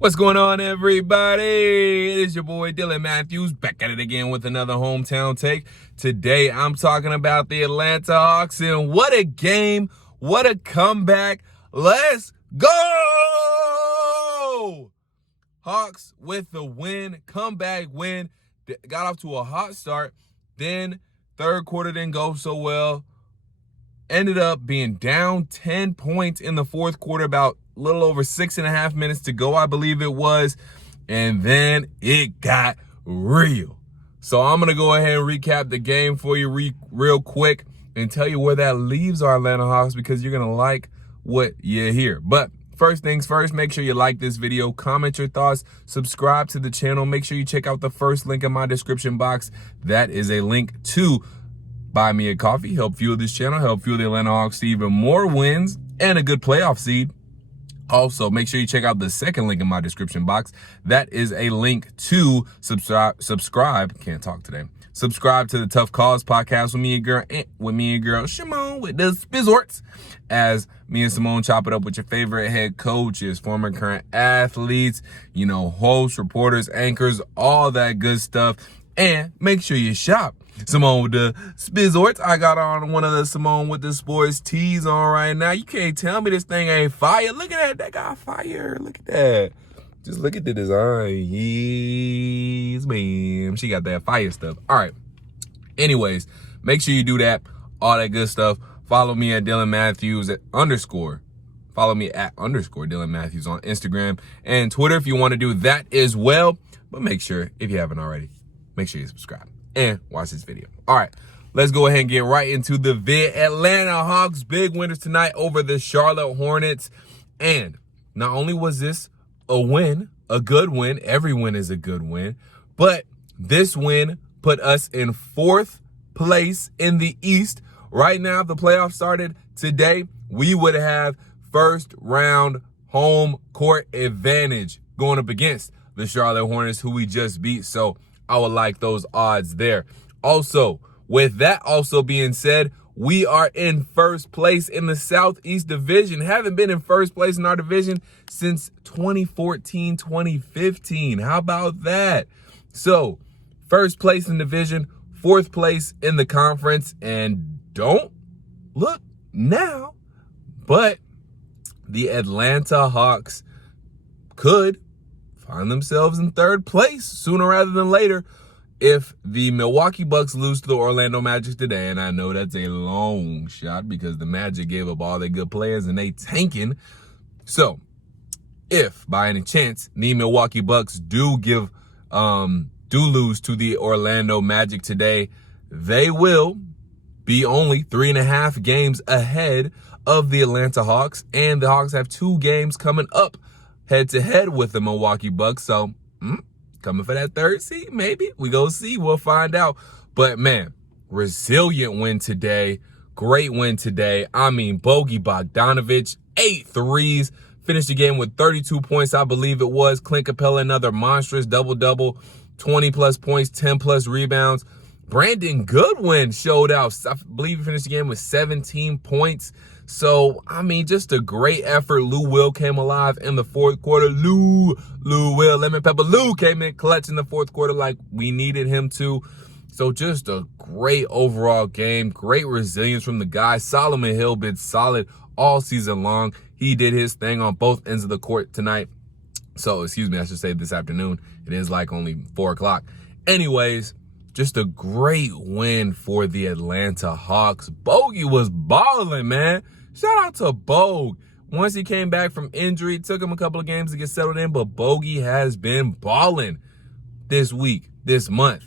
What's going on, everybody? It is your boy Dylan Matthews back at it again with another hometown take. Today I'm talking about the Atlanta Hawks, and what a game, what a comeback. Let's go! Hawks with the win, comeback win. Got off to a hot start, then third quarter didn't go so well. Ended up being down 10 points in the fourth quarter, about a little over 6.5 minutes to go, I believe it was. And then it got real. So I'm going to go ahead and recap the game for you real quick and tell you where that leaves our Atlanta Hawks, because you're going to like what you hear. But first things first, make sure you like this video, comment your thoughts, subscribe to the channel. Make sure you check out the first link in my description box. That is a link to buy me a coffee, help fuel this channel, help fuel the Atlanta Hawks to even more wins and a good playoff seed. Also, make sure you check out the second link in my description box. That is a link to subscribe. Can't talk today. Subscribe to the Tough Cause podcast with me and girl, Symone with the Sports, as me and Symone chop it up with your favorite head coaches, former current athletes, hosts, reporters, anchors, all that good stuff. And make sure you shop Symone with the Sports. I got on one of the Symone with the Sports tees on right now. You can't tell me this thing ain't fire. Look at that. That got fire. Look at that. Just look at the design. Yes, ma'am. She got that fire stuff. All right. Anyways, make sure you do that. All that good stuff. Follow me at Dylan Matthews _ Follow me at _ Dylan Matthews on Instagram and Twitter if you want to do that as well. But make sure, if you haven't already, make sure you subscribe and watch this video. All right, let's go ahead and get right into the vid. Atlanta Hawks, big winners tonight over the Charlotte Hornets. And not only was this a win, a good win, every win is a good win, but this win put us in 4th place in the East. Right now, if the playoffs started today, we would have first round home court advantage going up against the Charlotte Hornets, who we just beat. So I would like those odds there. Also, with that also being said, we are in first place in the Southeast Division. Haven't been in first place in our division since 2014, 2015. How about that? So, first place in the division, 4th place in the conference, and don't look now, but the Atlanta Hawks could find themselves in 3rd place sooner rather than later if the Milwaukee Bucks lose to the Orlando Magic today. And I know that's a long shot because the Magic gave up all their good players and they tanking. So if by any chance the Milwaukee Bucks do lose to the Orlando Magic today, they will be only 3.5 games ahead of the Atlanta Hawks, and the Hawks have 2 games coming up head-to-head with the Milwaukee Bucks. So, coming for that 3rd seed, maybe. We go see. We'll find out. But, man, resilient win today. Great win today. I mean, Bogdan Bogdanovic, 8 threes. Finished the game with 32 points, I believe it was. Clint Capella, another monstrous double-double. 20-plus points, 10-plus rebounds. Brandon Goodwin showed out. I believe he finished the game with 17 points. So, I mean, just a great effort. Lou Will came alive in the 4th quarter. Lou Will, Lemon Pepper Lou came in clutch in the 4th quarter like we needed him to. So, just a great overall game. Great resilience from the guy. Solomon Hill been solid all season long. He did his thing on both ends of the court tonight. So, excuse me, I should say this afternoon. It is like only 4 o'clock. Anyways, just a great win for the Atlanta Hawks. Bogey was balling, man. Shout out to Bog. Once he came back from injury, it took him a couple of games to get settled in, but Bogey has been balling this week, this month.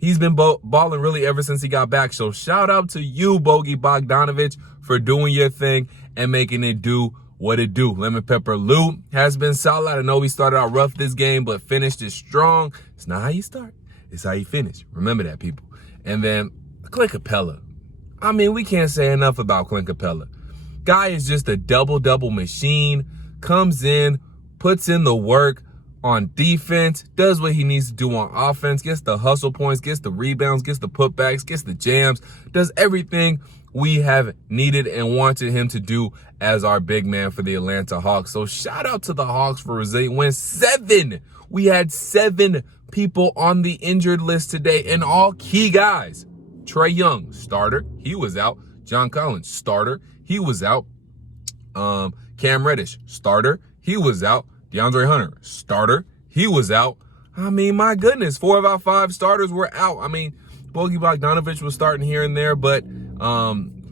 He's been balling really ever since he got back. So shout out to you, Bogdan Bogdanovic, for doing your thing and making it do what it do. Lemon Pepper Lou has been solid. I know we started out rough this game, but finished it strong. It's not how you start. It's how you finish. Remember that, people. And then Clint Capella. I mean, we can't say enough about Clint Capella. Guy is just a double-double machine. Comes in, puts in the work on defense, does what he needs to do on offense, gets the hustle points, gets the rebounds, gets the putbacks, gets the jams, does everything we have needed and wanted him to do as our big man for the Atlanta Hawks. So shout out to the Hawks for resilient wins. 7. We had 7 people on the injured list today, and all key guys. Trae Young, starter. He was out. John Collins, starter. He was out. Cam Reddish, starter. He was out. DeAndre Hunter, starter. He was out. I mean, my goodness, 4 of our 5 starters were out. I mean, Bogdan Bogdanovic was starting here and there, but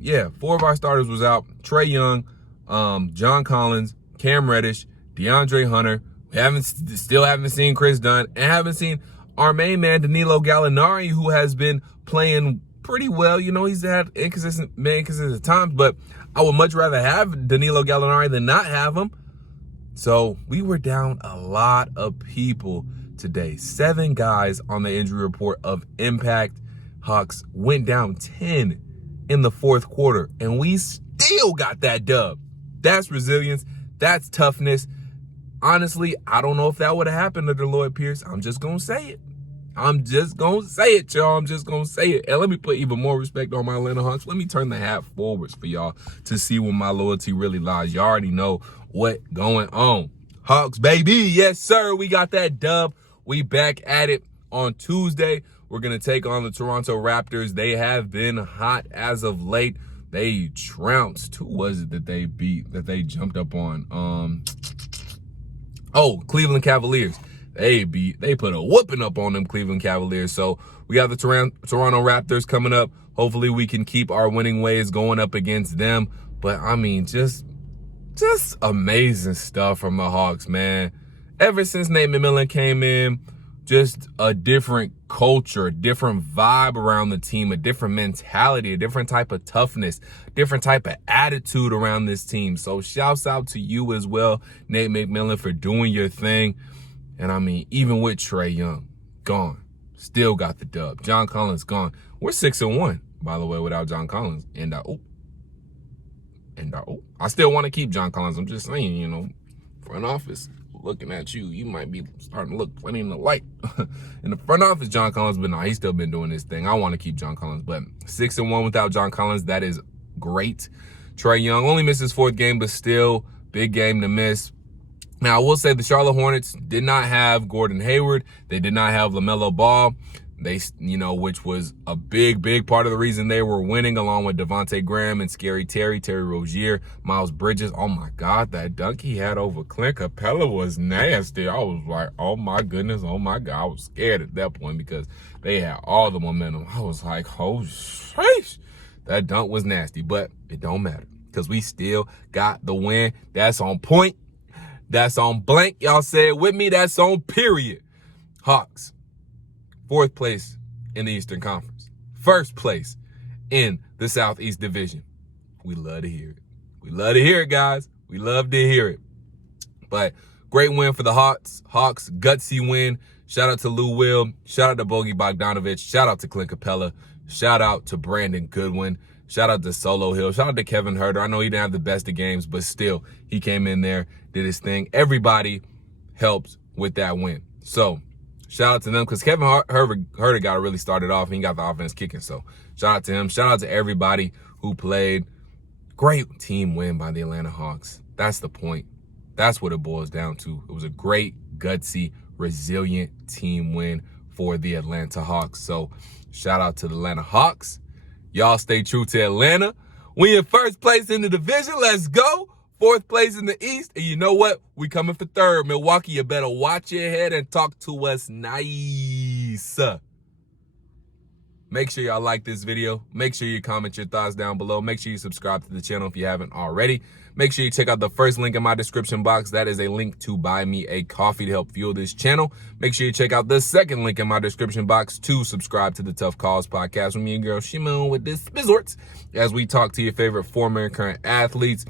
yeah, 4 of our starters was out. Trae Young, John Collins, Cam Reddish, DeAndre Hunter. We still haven't seen Chris Dunn, and haven't seen our main man, Danilo Gallinari, who has been playing pretty well. You know, he's had inconsistent times, but I would much rather have Danilo Gallinari than not have him. So we were down a lot of people today. 7 guys on the injury report of impact. Hawks went down 10 in the 4th quarter, and we still got that dub. That's resilience. That's toughness. Honestly, I don't know if that would have happened under Lloyd Pierce. I'm just going to say it. I'm just going to say it, y'all. I'm just going to say it. And let me put even more respect on my Atlanta Hawks. Let me turn the hat forwards for y'all to see where my loyalty really lies. Y'all already know what going on. Hawks, baby. Yes, sir. We got that dub. We back at it on Tuesday. We're going to take on the Toronto Raptors. They have been hot as of late. They trounced. Who was it that they beat, that they jumped up on? Cleveland Cavaliers. They put a whooping up on them Cleveland Cavaliers. So we got the Toronto Raptors coming up. Hopefully we can keep our winning ways going up against them. But I mean, just amazing stuff from the Hawks, man. Ever since Nate McMillan came in, just a different culture, a different vibe around the team, a different mentality, a different type of toughness, different type of attitude around this team. So shouts out to you as well, Nate McMillan, for doing your thing. And I mean, even with Trae Young gone, still got the dub. John Collins gone. We're 6-1, by the way, without John Collins. I still want to keep John Collins. I'm just saying, you know, front office looking at you, you might be starting to look funny in the light. In the front office, John Collins, but no, he's still been doing his thing. I want to keep John Collins, but 6-1 without John Collins, that is great. Trae Young only missed his 4th game, but still big game to miss. Now, I will say the Charlotte Hornets did not have Gordon Hayward. They did not have LaMelo Ball. They, you know, which was a big part of the reason they were winning, along with Devontae Graham and Scary Terry Rozier, Miles Bridges. Oh my God, that dunk he had over Clint Capella was nasty. I was like, oh my goodness, oh my God. I was scared at that point because they had all the momentum. I was like, oh sheesh. That dunk was nasty, but it don't matter because we still got the win. That's on point. That's on blank. Y'all say it with me. That's on period. Hawks, 4th place in the Eastern Conference. 1st place in the Southeast Division. We love to hear it. We love to hear it, guys. We love to hear it. But great win for the Hawks. Hawks, gutsy win. Shout out to Lou Will. Shout out to Bogdan Bogdanovic. Shout out to Clint Capella. Shout out to Brandon Goodwin. Shout out to Solo Hill. Shout out to Kevin Huerter. I know he didn't have the best of games, but still, he came in there, did his thing. Everybody helped with that win. So, shout out to them because Kevin Huerter got really started off and he got the offense kicking. So, shout out to him. Shout out to everybody who played. Great team win by the Atlanta Hawks. That's the point. That's what it boils down to. It was a great, gutsy, resilient team win for the Atlanta Hawks. So, shout out to the Atlanta Hawks. Y'all stay true to Atlanta. We in 1st place in the division. Let's go. 4th place in the East. And you know what? We coming for 3rd. Milwaukee, you better watch your head and talk to us nice. Make sure y'all like this video. Make sure you comment your thoughts down below. Make sure you subscribe to the channel if you haven't already. Make sure you check out the first link in my description box. That is a link to buy me a coffee to help fuel this channel. Make sure you check out the second link in my description box to subscribe to the Tough Calls podcast with me and girl Symone with the Sports, as we talk to your favorite former and current athletes,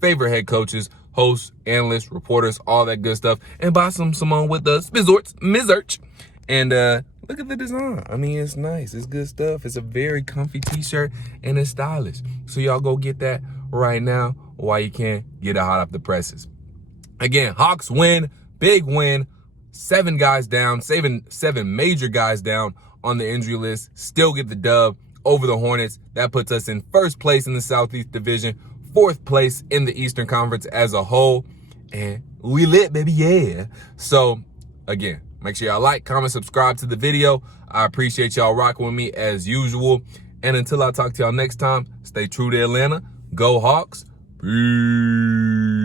favorite head coaches, hosts, analysts, reporters, all that good stuff, and buy some Symone with the Sports, Mizerch. And look at the design. I mean, it's nice. It's good stuff. It's a very comfy t-shirt and it's stylish. So y'all go get that right now while you can. Get it hot off the presses. Again, Hawks win, big win. 7 guys down, 7 major guys down on the injury list. Still get the dub over the Hornets. That puts us in first place in the Southeast Division, fourth place in the Eastern Conference as a whole. And we lit, baby, yeah. So, again, make sure y'all like, comment, subscribe to the video. I appreciate y'all rocking with me as usual. And until I talk to y'all next time, stay true to Atlanta. Go Hawks. Peace.